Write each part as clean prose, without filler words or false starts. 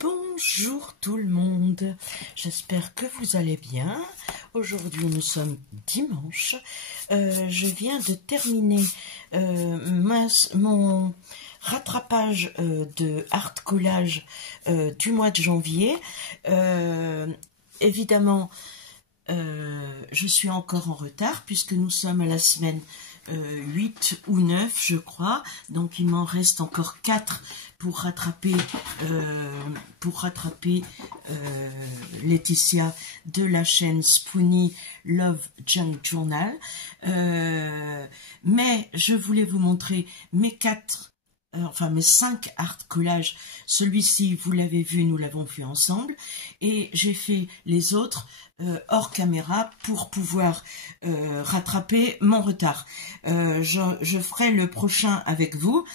Bonjour tout le monde, j'espère que vous allez bien. Aujourd'hui nous sommes dimanche. Je viens de terminer mon rattrapage de art collage du mois de janvier. Évidemment, je suis encore en retard puisque nous sommes à la semaine 8 ou 9 je crois, donc il m'en reste encore 4 pour rattraper Laetitia de la chaîne Spoony Love Junk Journal, mais je voulais vous montrer mes 5 art collages. Celui-ci, vous l'avez vu, nous l'avons fait ensemble, et j'ai fait les autres hors caméra pour pouvoir rattraper mon retard. Je ferai le prochain avec vous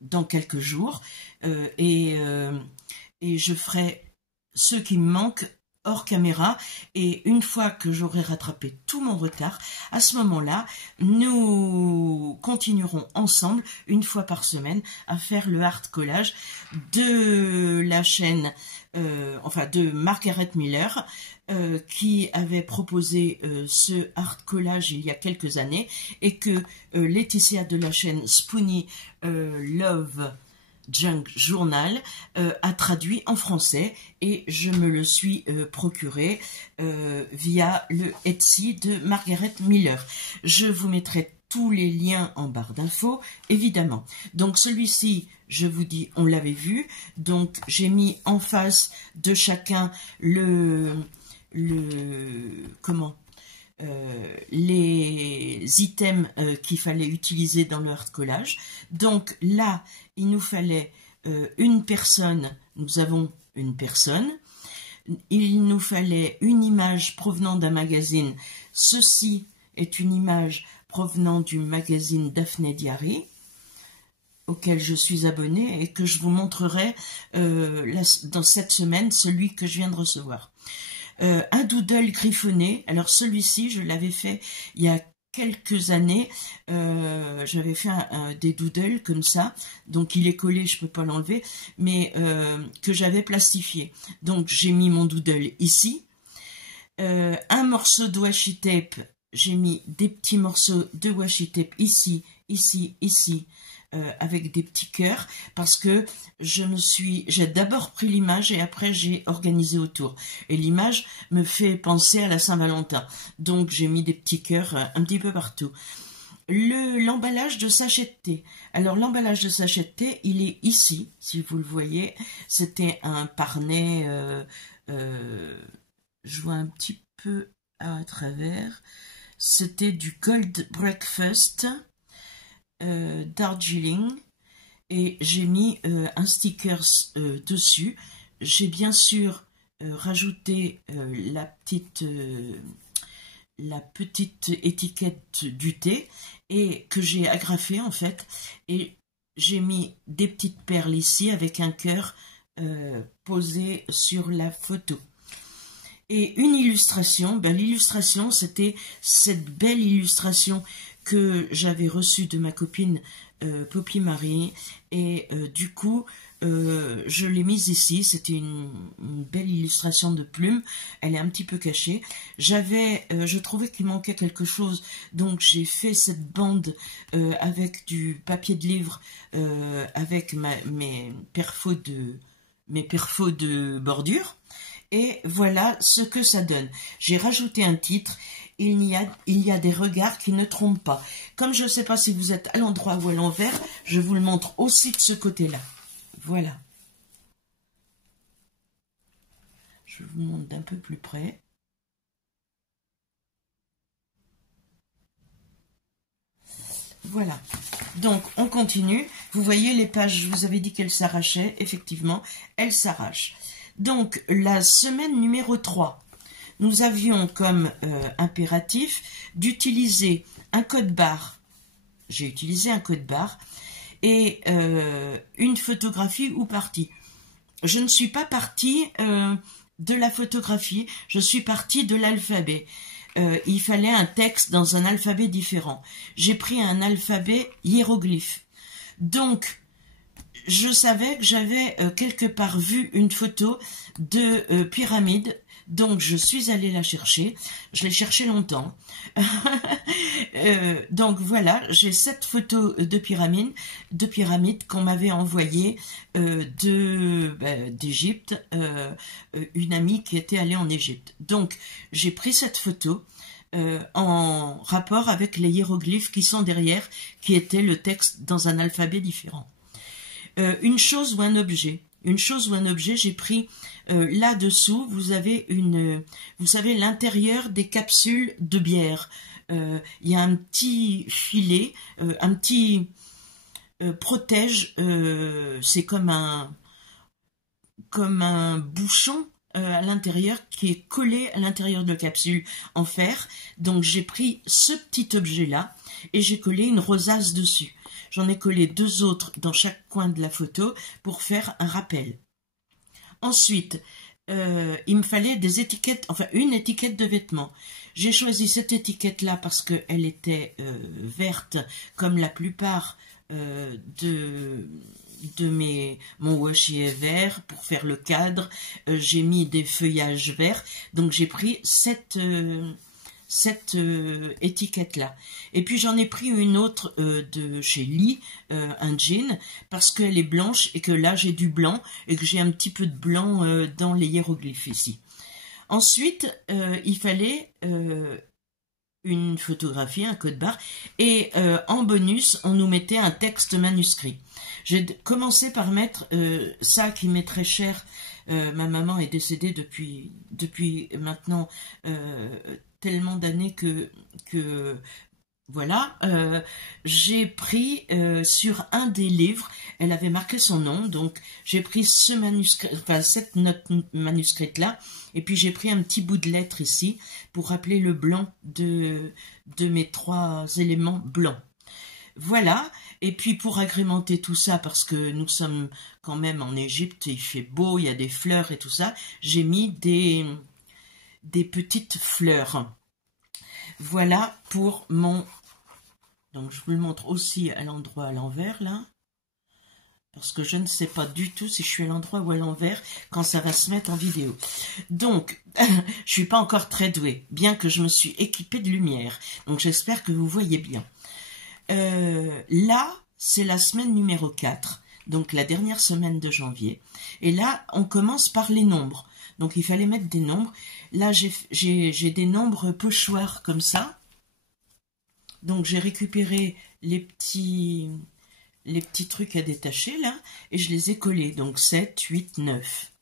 dans quelques jours, et je ferai ceux qui me manquent hors caméra, et une fois que j'aurai rattrapé tout mon retard, à ce moment-là, nous continuerons ensemble, une fois par semaine, à faire le art collage de la chaîne, de Margaret Miller, qui avait proposé ce art collage il y a quelques années, et que Laetitia de la chaîne Spoony Love Junk Journal a traduit en français, et je me le suis procuré via le Etsy de Margaret Miller. Je vous mettrai tous les liens en barre d'infos, évidemment. Donc celui-ci, je vous dis, on l'avait vu, donc j'ai mis en face de chacun les items qu'il fallait utiliser dans le art collage. Donc là, il nous fallait une personne, nous avons une personne, il nous fallait une image provenant d'un magazine. Ceci est une image provenant du magazine Daphne Diary, auquel je suis abonnée et que je vous montrerai dans cette semaine, celui que je viens de recevoir. Un doodle griffonné. Alors celui-ci, je l'avais fait il y a quelques années. J'avais fait des doodles comme ça, donc il est collé, je peux pas l'enlever, mais que j'avais plastifié. Donc j'ai mis mon doodle ici. Un morceau de washi tape, j'ai mis des petits morceaux de washi tape ici, ici, ici, avec des petits cœurs, parce que j'ai d'abord pris l'image et après j'ai organisé autour. Et l'image me fait penser à la Saint-Valentin. Donc j'ai mis des petits cœurs un petit peu partout. L'emballage de sachet de thé. Alors l'emballage de sachet de thé, il est ici, si vous le voyez. C'était un parnet, je vois un petit peu à travers. C'était du Gold Breakfast Darjeeling, et j'ai mis un sticker dessus. J'ai bien sûr rajouté la petite étiquette du thé, et que j'ai agrafée en fait, et j'ai mis des petites perles ici avec un cœur posé sur la photo. Et une illustration, l'illustration, c'était cette belle illustration que j'avais reçue de ma copine Poppy Marie, et du coup je l'ai mise ici. C'était une belle illustration de plumes, elle est un petit peu cachée. Je trouvais qu'il manquait quelque chose, donc j'ai fait cette bande avec du papier de livre, avec mes perfos de bordure. Et voilà ce que ça donne. J'ai rajouté un titre. Il y a des regards qui ne trompent pas. Comme je ne sais pas si vous êtes à l'endroit ou à l'envers, je vous le montre aussi de ce côté-là. Voilà. Je vous montre d'un peu plus près. Voilà. Donc, on continue. Vous voyez les pages, je vous avais dit qu'elles s'arrachaient. Effectivement, elles s'arrachent. Donc, la semaine numéro 3, nous avions comme impératif d'utiliser un code barre. J'ai utilisé un code barre et une photographie ou partie. Je ne suis pas partie de la photographie, je suis partie de l'alphabet. Il fallait un texte dans un alphabet différent. J'ai pris un alphabet hiéroglyphe. Donc, je savais que j'avais quelque part vu une photo de pyramide, donc je suis allée la chercher. Je l'ai cherchée longtemps. Donc voilà, j'ai cette photo de pyramide qu'on m'avait envoyée d'Égypte, une amie qui était allée en Égypte. Donc j'ai pris cette photo en rapport avec les hiéroglyphes qui sont derrière, qui étaient le texte dans un alphabet différent. Une chose ou un objet, j'ai pris là-dessous, vous avez vous savez, l'intérieur des capsules de bière. Il y a un petit filet, un petit protège, c'est comme un bouchon à l'intérieur qui est collé à l'intérieur de la capsule en fer. Donc j'ai pris ce petit objet-là et j'ai collé une rosace dessus. J'en ai collé 2 autres dans chaque coin de la photo pour faire un rappel. Ensuite, il me fallait des étiquettes, enfin une étiquette de vêtements. J'ai choisi cette étiquette-là parce qu'elle était verte, comme la plupart mon washi est vert pour faire le cadre. J'ai mis des feuillages verts, donc j'ai pris cette étiquette-là. Et puis j'en ai pris une autre de chez Lee, un jean, parce qu'elle est blanche et que là j'ai du blanc et que j'ai un petit peu de blanc dans les hiéroglyphes ici. Ensuite, il fallait une photographie, un code barre, et en bonus, on nous mettait un texte manuscrit. J'ai commencé par mettre ça qui m'est très cher. Ma maman est décédée depuis maintenant tellement d'années que voilà, j'ai pris sur un des livres, elle avait marqué son nom, donc j'ai pris ce manuscrit, enfin cette note manuscrite là, et puis j'ai pris un petit bout de lettre ici pour rappeler le blanc de mes 3 éléments blancs. Voilà, et puis pour agrémenter tout ça, parce que nous sommes quand même en Égypte, il fait beau, il y a des fleurs et tout ça, j'ai mis des petites fleurs. Voilà pour mon... Donc je vous le montre aussi à l'endroit à l'envers là. Parce que je ne sais pas du tout si je suis à l'endroit ou à l'envers quand ça va se mettre en vidéo. Donc, je suis pas encore très douée, bien que je me suis équipée de lumière. Donc j'espère que vous voyez bien. Là, c'est la semaine numéro 4. Donc la dernière semaine de janvier. Et là, on commence par les nombres. Donc il fallait mettre des nombres. Là, j'ai des nombres pochoirs comme ça. Donc j'ai récupéré les petits trucs à détacher là. Et je les ai collés. Donc 7, 8, 9.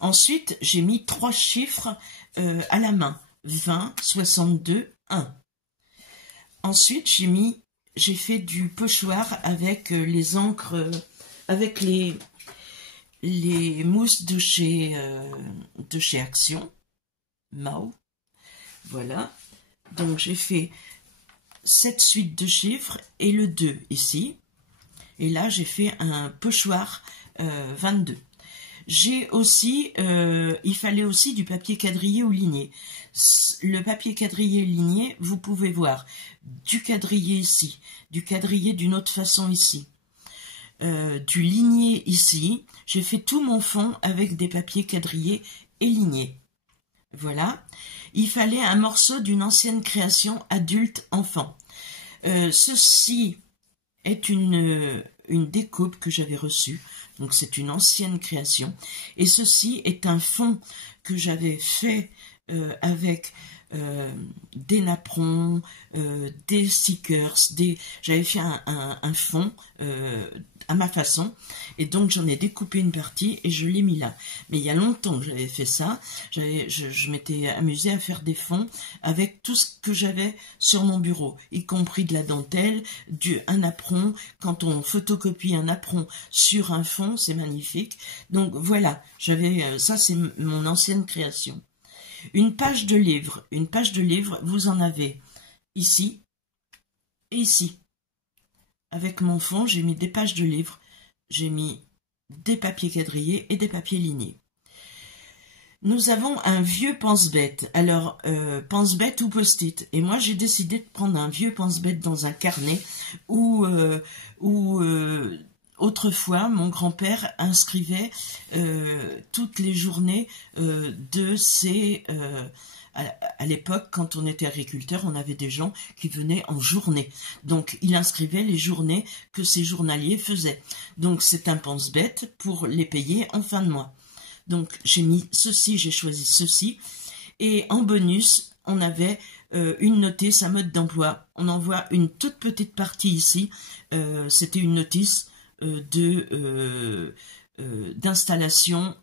Ensuite, j'ai mis 3 chiffres à la main. 20, 62, 1. Ensuite, j'ai fait du pochoir avec les encres, avec les mousses de chez Action, Mao. Voilà. Donc j'ai fait cette suite de chiffres et le 2 ici. Et là, j'ai fait un pochoir 22. J'ai aussi, il fallait aussi du papier quadrillé ou ligné. Le papier quadrillé ligné, vous pouvez voir du quadrillé ici, du quadrillé d'une autre façon ici, du ligné ici. J'ai fait tout mon fond avec des papiers quadrillés et lignés. Voilà. Il fallait un morceau d'une ancienne création adulte-enfant. Ceci est une découpe que j'avais reçue. Donc c'est une ancienne création. Et ceci est un fond que j'avais fait avec des napperons, des stickers, j'avais fait un fond à ma façon. Et donc j'en ai découpé une partie et je l'ai mis là. Mais il y a longtemps que j'avais fait ça. Je m'étais amusée à faire des fonds avec tout ce que j'avais sur mon bureau, y compris de la dentelle, un napperon. Quand on photocopie un napperon sur un fond, c'est magnifique. Donc voilà, ça c'est mon ancienne création. Une page de livre, vous en avez ici et ici. Avec mon fond, j'ai mis des pages de livres, j'ai mis des papiers quadrillés et des papiers lignés. Nous avons un vieux pense-bête. Alors, pense-bête ou post-it. Et moi, j'ai décidé de prendre un vieux pense-bête dans un carnet où autrefois, mon grand-père inscrivait toutes les journées de ses... à l'époque, quand on était agriculteur, on avait des gens qui venaient en journée. Donc, il inscrivait les journées que ces journaliers faisaient. Donc, c'est un pense-bête pour les payer en fin de mois. Donc, j'ai mis ceci, j'ai choisi ceci. Et en bonus, on avait une notice, un mode d'emploi. On en voit une toute petite partie ici. C'était une notice d'installation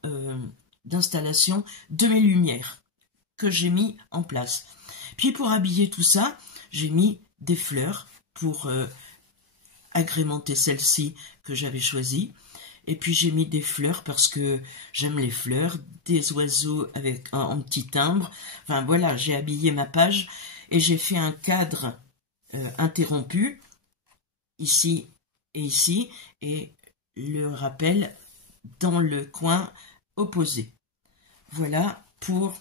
de mes lumières que j'ai mis en place. Puis pour habiller tout ça, j'ai mis des fleurs pour agrémenter celle-ci que j'avais choisie. Et puis j'ai mis des fleurs parce que j'aime les fleurs, des oiseaux avec en petit timbre. Enfin voilà, j'ai habillé ma page et j'ai fait un cadre interrompu ici et le rappel dans le coin opposé. Voilà pour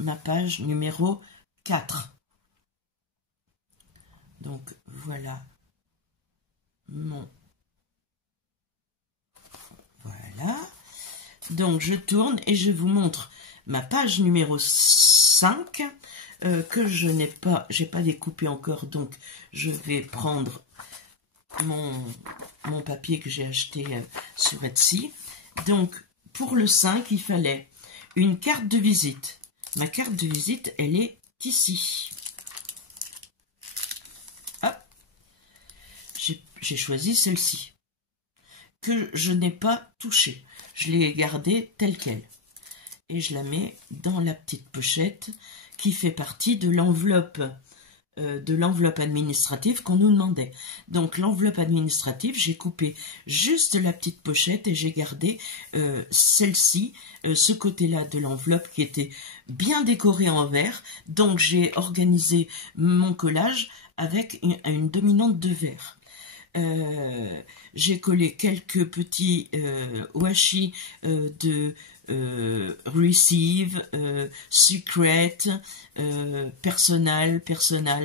ma page numéro 4. Donc voilà mon... Voilà. Donc je tourne et je vous montre ma page numéro 5 que je n'ai pas, j'ai pas découpé encore, donc je vais prendre mon papier que j'ai acheté sur Etsy. Donc pour le 5, il fallait une carte de visite. Ma carte de visite, elle est ici. Hop. J'ai choisi celle-ci, que je n'ai pas touchée. Je l'ai gardée telle qu'elle. Et je la mets dans la petite pochette qui fait partie de l'enveloppe administrative qu'on nous demandait. Donc l'enveloppe administrative, j'ai coupé juste la petite pochette et j'ai gardé celle-ci, ce côté-là de l'enveloppe qui était bien décoré en vert. Donc j'ai organisé mon collage avec une dominante de vert. J'ai collé quelques petits washi de Receive, Secret, Personal,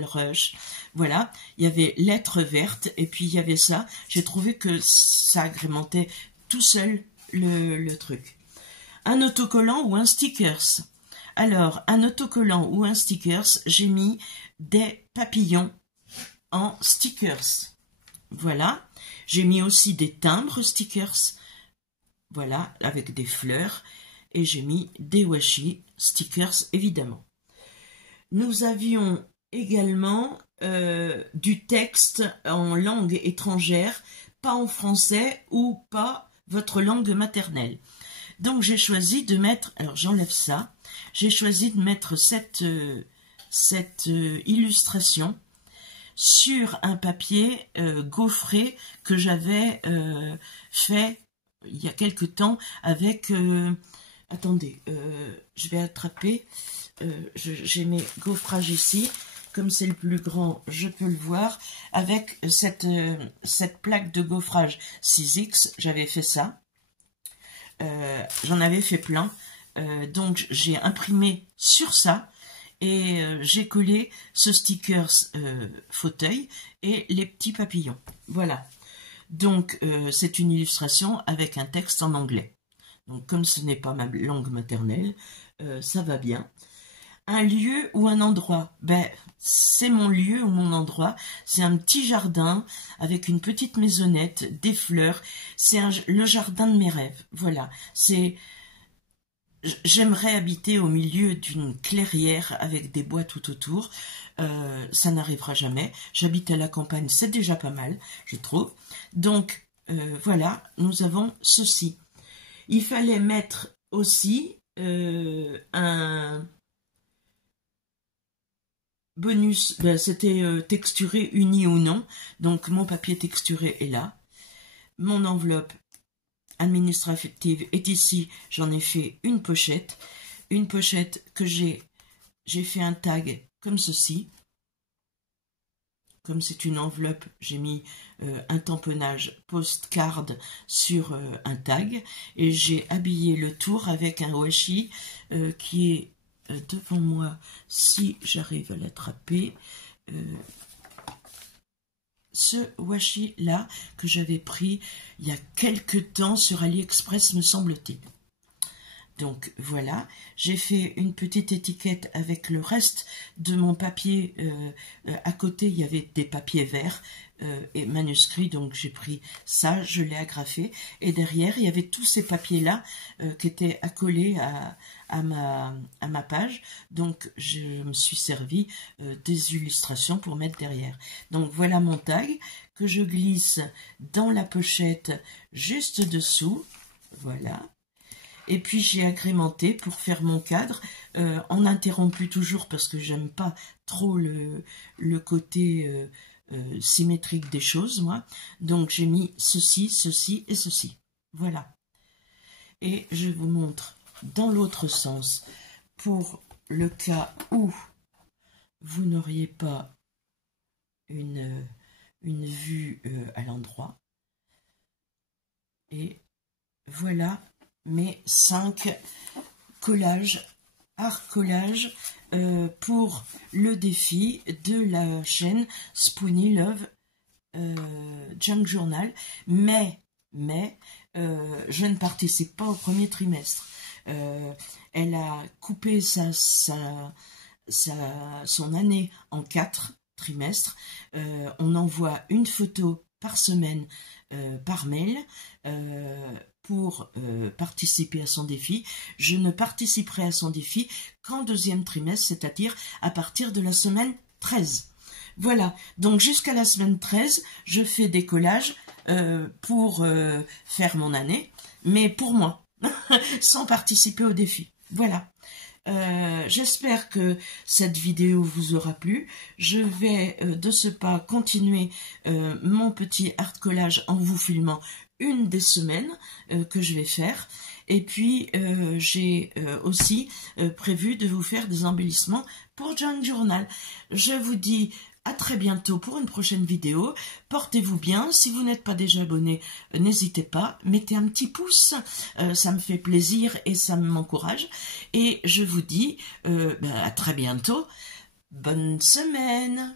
Rush. Voilà, il y avait lettres vertes et puis il y avait ça. J'ai trouvé que ça agrémentait tout seul le truc. Un autocollant ou un stickers. Alors, un autocollant ou un stickers, j'ai mis des papillons en stickers. Voilà, j'ai mis aussi des timbres stickers, voilà, avec des fleurs, et j'ai mis des washi stickers, évidemment. Nous avions également du texte en langue étrangère, pas en français ou pas votre langue maternelle. Donc j'ai choisi de mettre, alors j'enlève ça, j'ai choisi de mettre cette illustration sur un papier gaufré que j'avais fait il y a quelque temps avec... attendez, je vais attraper. J'ai mes gaufrages ici. Comme c'est le plus grand, je peux le voir. Avec cette plaque de gaufrage 6X, j'avais fait ça. J'en avais fait plein. Donc j'ai imprimé sur ça. Et j'ai collé ce sticker fauteuil et les petits papillons. Voilà. Donc, c'est une illustration avec un texte en anglais. Donc, comme ce n'est pas ma langue maternelle, ça va bien. Un lieu ou un endroit, ben, c'est mon lieu ou mon endroit. C'est un petit jardin avec une petite maisonnette, des fleurs. C'est le jardin de mes rêves. Voilà. C'est... J'aimerais habiter au milieu d'une clairière avec des bois tout autour. Ça n'arrivera jamais. J'habite à la campagne, c'est déjà pas mal, je trouve. Donc, voilà, nous avons ceci. Il fallait mettre aussi un bonus. Ben, c'était texturé, uni ou non. Donc, mon papier texturé est là. Mon enveloppe administrative est ici, j'en ai fait une pochette que j'ai fait un tag comme ceci. Comme c'est une enveloppe, j'ai mis un tamponnage postcard sur un tag et j'ai habillé le tour avec un washi qui est devant moi, si j'arrive à l'attraper. ce washi là que j'avais pris il y a quelque temps sur AliExpress, me semble-t-il. Donc voilà, j'ai fait une petite étiquette avec le reste de mon papier. À côté, il y avait des papiers verts et manuscrits, donc j'ai pris ça, je l'ai agrafé. Et derrière, il y avait tous ces papiers-là qui étaient accolés à ma page. Donc je me suis servi des illustrations pour mettre derrière. Donc voilà mon tag que je glisse dans la pochette juste dessous. Voilà. Et puis j'ai agrémenté pour faire mon cadre, en interrompu toujours parce que j'aime pas trop le côté symétrique des choses, moi. Donc j'ai mis ceci, ceci et ceci. Voilà. Et je vous montre dans l'autre sens, pour le cas où vous n'auriez pas une vue à l'endroit. Et voilà mes 5 collages, art collage pour le défi de la chaîne Spoony Love Junk Journal. Mais je ne participe pas au premier trimestre. Elle a coupé son année en 4 trimestres. On envoie une photo par semaine par mail pour participer à son défi. Je ne participerai à son défi qu'en 2e trimestre, c'est-à-dire à partir de la semaine 13. Voilà, donc jusqu'à la semaine 13, je fais des collages pour faire mon année, mais pour moi, sans participer au défi. Voilà. J'espère que cette vidéo vous aura plu. Je vais de ce pas continuer mon petit art collage en vous filmant une des semaines que je vais faire. Et puis j'ai aussi prévu de vous faire des embellissements pour Junk Journal. Je vous dis à très bientôt pour une prochaine vidéo. Portez-vous bien. Si vous n'êtes pas déjà abonné, n'hésitez pas. Mettez un petit pouce. Ça me fait plaisir et ça m'encourage. Et je vous dis à très bientôt. Bonne semaine.